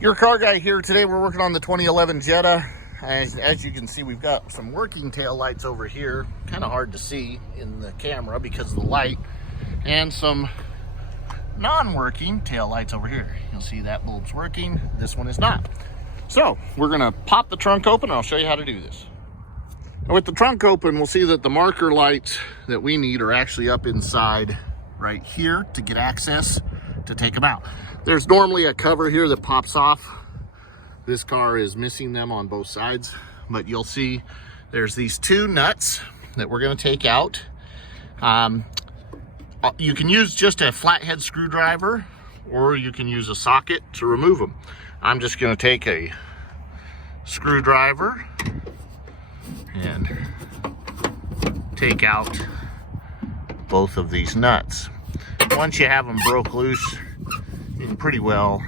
Your car guy here. Today we're working on the 2011 Jetta. As you can see, we've got some working tail lights over here. Kind of hard to see in the camera because of the light. And some non-working tail lights over here. You'll see that bulb's working. This one is not. So we're gonna pop the trunk open and I'll show you how to do this. And with the trunk open, we'll see that the marker lights that we need are actually up inside right here to get access to take them out. There's normally a cover here that pops off. This car is missing them on both sides, but you'll see there's these two nuts that we're going to take out. You can use just a flathead screwdriver, or you can use a socket to remove them. I'm just going to take a screwdriver and take out both of these nuts. Once you have them broke loose, you can pretty well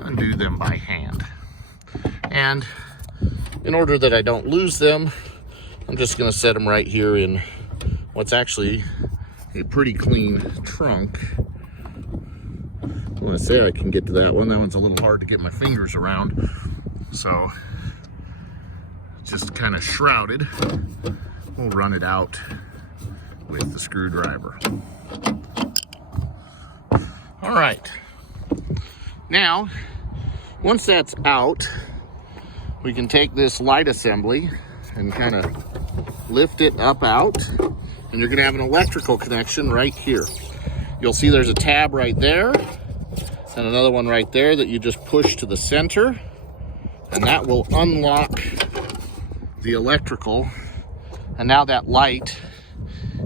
undo them by hand. And in order that I don't lose them, I'm just going to set them right here in what's actually a pretty clean trunk. I want to say I can get to that one. That one's a little hard to get my fingers around. So just kind of shrouded. We'll run it out with the screwdriver. All right, now once that's out, we can take this light assembly and kind of lift it up out, and you're gonna have an electrical connection right here. You'll see there's a tab right there and another one right there that you just push to the center, and that will unlock the electrical, and now that light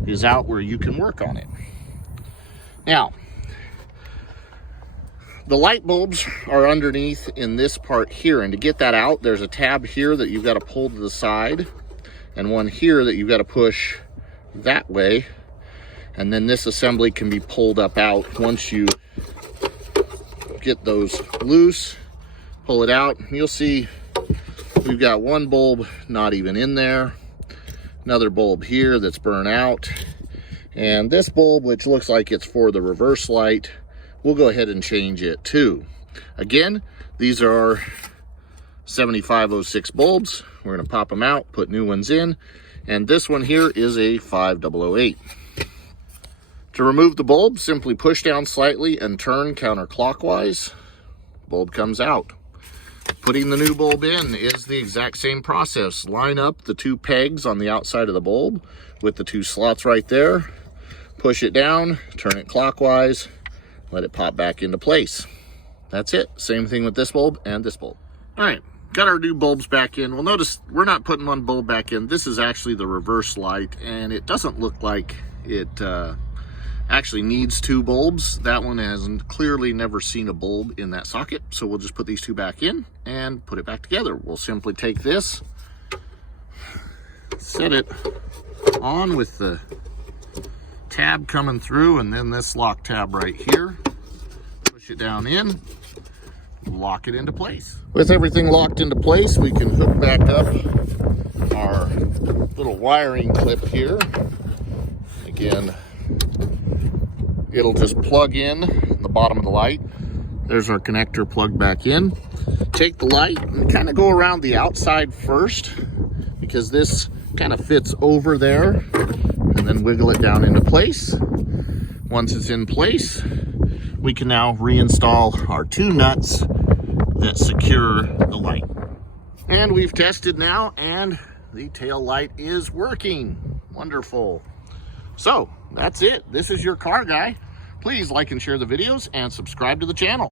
is out where you can work on it. Now, the light bulbs are underneath in this part here, and to get that out, there's a tab here that you've got to pull to the side, and one here that you've got to push that way, and then this assembly can be pulled up out. Once you get those loose, pull it out, you'll see we've got one bulb not even in there, another bulb here that's burnt out, and this bulb, which looks like it's for the reverse light, we'll go ahead and change it too. Again, these are 7506 bulbs. We're going to pop them out, put new ones in, and this one here is a 5008. To remove the bulb, simply push down slightly and turn counterclockwise. Bulb comes out. Putting the new bulb in is the exact same process. Line up the two pegs on the outside of the bulb with the two slots right there. Push it down, turn it clockwise, let it pop back into place. That's it. Same thing with this bulb and this bulb. All right, got our new bulbs back in. Well, notice we're not putting one bulb back in. This is actually the reverse light, and it doesn't look like it actually needs two bulbs. That one has clearly never seen a bulb in that socket, so we'll just put these two back in and put it back together. We'll simply take this, set it on with the tab coming through, and then this lock tab right here. Push it down in, lock it into place. With everything locked into place, we can hook back up our little wiring clip here. Again, it'll just plug in the bottom of the light. There's our connector plugged back in. Take the light and kind of go around the outside first, because this kind of fits over there, and then wiggle it down into place. Once it's in place, we can now reinstall our two nuts that secure the light. And we've tested now, and the tail light is working. Wonderful. So that's it. This is your car guy. Please like and share the videos and subscribe to the channel.